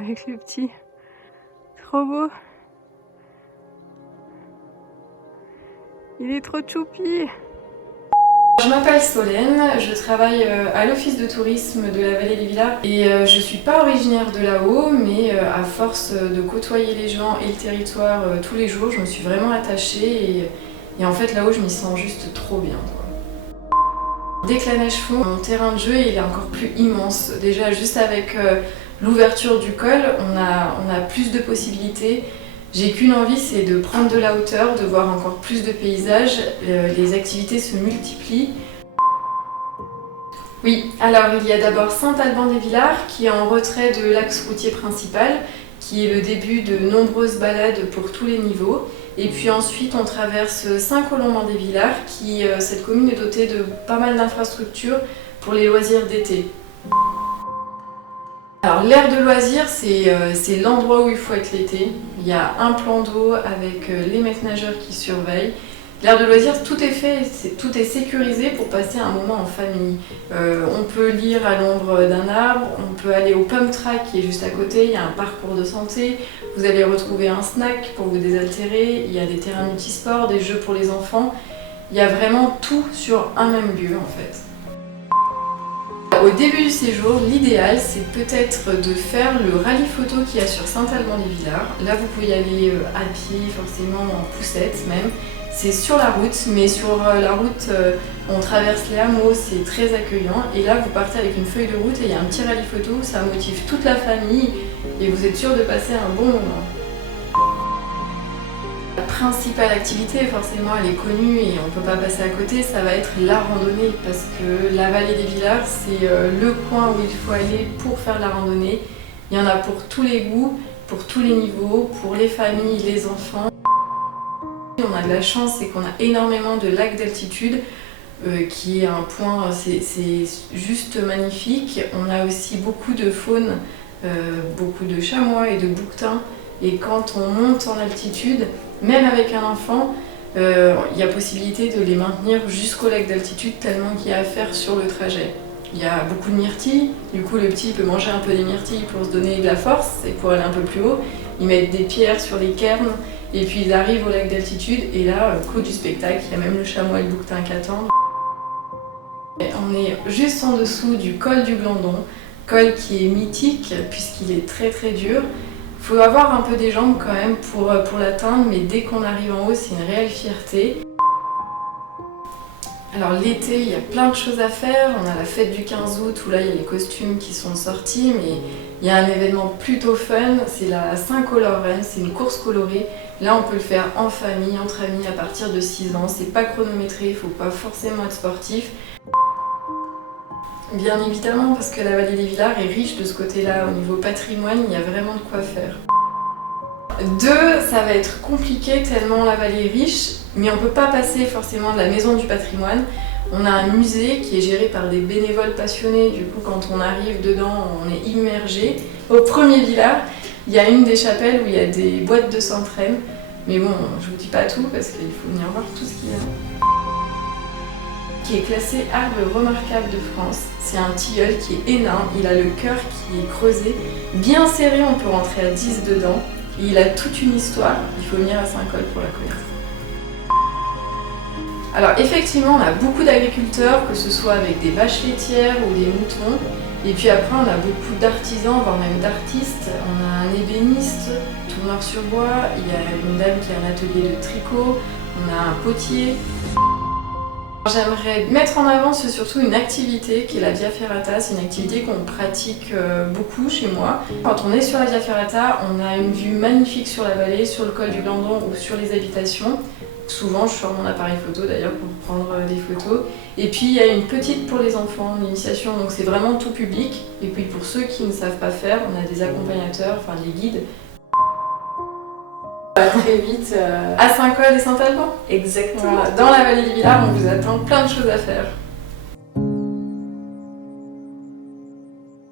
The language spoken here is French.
avec le petit. Trop beau. Il est trop choupi. Je m'appelle Solène, je travaille à l'office de tourisme de la vallée des Villars et je suis pas originaire de là-haut, mais à force de côtoyer les gens et le territoire tous les jours, je me suis vraiment attachée et en fait là-haut je m'y sens juste trop bien, quoi. Dès que la neige fond, mon terrain de jeu il est encore plus immense. Déjà juste avec l'ouverture du col, on a plus de possibilités. J'ai qu'une envie, c'est de prendre de la hauteur, de voir encore plus de paysages, les activités se multiplient. Oui, alors il y a d'abord Saint-Alban-des-Villars qui est en retrait de l'axe routier principal, qui est le début de nombreuses balades pour tous les niveaux. Et puis ensuite on traverse Saint-Colomban-des-Villars, cette commune est dotée de pas mal d'infrastructures pour les loisirs d'été. Alors l'aire de loisirs, c'est l'endroit où il faut être l'été. Il y a un plan d'eau avec les maîtres nageurs qui surveillent. L'aire de loisirs, tout est fait, tout est sécurisé pour passer un moment en famille. On peut lire à l'ombre d'un arbre, on peut aller au pump track qui est juste à côté, il y a un parcours de santé, vous allez retrouver un snack pour vous désaltérer, il y a des terrains multisports, des jeux pour les enfants. Il y a vraiment tout sur un même lieu en fait. Au début du séjour, l'idéal c'est peut-être de faire le rallye photo qu'il y a sur Saint-Alban-des-Villars. Là vous pouvez y aller à pied, forcément en poussette même. C'est sur la route, mais sur la route on traverse les hameaux, c'est très accueillant. Et là vous partez avec une feuille de route et il y a un petit rallye photo, ça motive toute la famille et vous êtes sûr de passer un bon moment. La principale activité, forcément elle est connue et on ne peut pas passer à côté, ça va être la randonnée parce que la vallée des Villars c'est le coin où il faut aller pour faire la randonnée. Il y en a pour tous les goûts, pour tous les niveaux, pour les familles, les enfants. On a de la chance, c'est qu'on a énormément de lacs d'altitude qui est un point, c'est juste magnifique. On a aussi beaucoup de faune, beaucoup de chamois et de bouquetins. Et quand on monte en altitude, même avec un enfant, il y a possibilité de les maintenir jusqu'au lac d'altitude tellement qu'il y a à faire sur le trajet. Il y a beaucoup de myrtilles, du coup le petit peut manger un peu des myrtilles pour se donner de la force et pour aller un peu plus haut. Ils mettent des pierres sur les cairns et puis ils arrivent au lac d'altitude et là, coup du spectacle, il y a même le chamois et le bouquetin qui attendent. Et on est juste en dessous du col du Glandon, col qui est mythique puisqu'il est très très dur. Il faut avoir un peu des jambes quand même pour l'atteindre, mais dès qu'on arrive en haut, c'est une réelle fierté. Alors l'été, il y a plein de choses à faire. On a la fête du 15 août où là, il y a les costumes qui sont sortis, mais il y a un événement plutôt fun, c'est la Saint-Color-Rennes, c'est une course colorée. Là, on peut le faire en famille, entre amis, à partir de 6 ans. C'est pas chronométré, il faut pas forcément être sportif. Bien évidemment, parce que la vallée des Villars est riche de ce côté-là. Au niveau patrimoine, il y a vraiment de quoi faire. 2, ça va être compliqué tellement la vallée est riche, mais on ne peut pas passer forcément de la maison du patrimoine. On a un musée qui est géré par des bénévoles passionnés, du coup quand on arrive dedans, on est immergé. Au premier village, il y a une des chapelles où il y a des boîtes de s'entraîne, mais bon, je vous dis pas tout parce qu'il faut venir voir tout ce qu'il y a. Qui est classé arbre remarquable de France. C'est un tilleul qui est énorme, il a le cœur qui est creusé, bien serré, on peut rentrer à 10 dedans. Et il a toute une histoire, il faut venir à Saint-Col pour la connaître. Alors effectivement, on a beaucoup d'agriculteurs, que ce soit avec des vaches laitières ou des moutons. Et puis après, on a beaucoup d'artisans, voire même d'artistes. On a un ébéniste, tourneur-sur-bois, il y a une dame qui a un atelier de tricot, on a un potier. J'aimerais mettre en avant surtout une activité qui est la Via Ferrata. C'est une activité qu'on pratique beaucoup chez moi. Quand on est sur la Via Ferrata, on a une vue magnifique sur la vallée, sur le col du Glandon ou sur les habitations. Souvent, je sors mon appareil photo d'ailleurs pour prendre des photos. Et puis, il y a une petite pour les enfants, une initiation, donc c'est vraiment tout public. Et puis, pour ceux qui ne savent pas faire, on a des accompagnateurs, enfin des guides. Très vite à Saint-Col et Saint-Alban. Exactement. Voilà. Dans la vallée des Villars, on vous attend plein de choses à faire.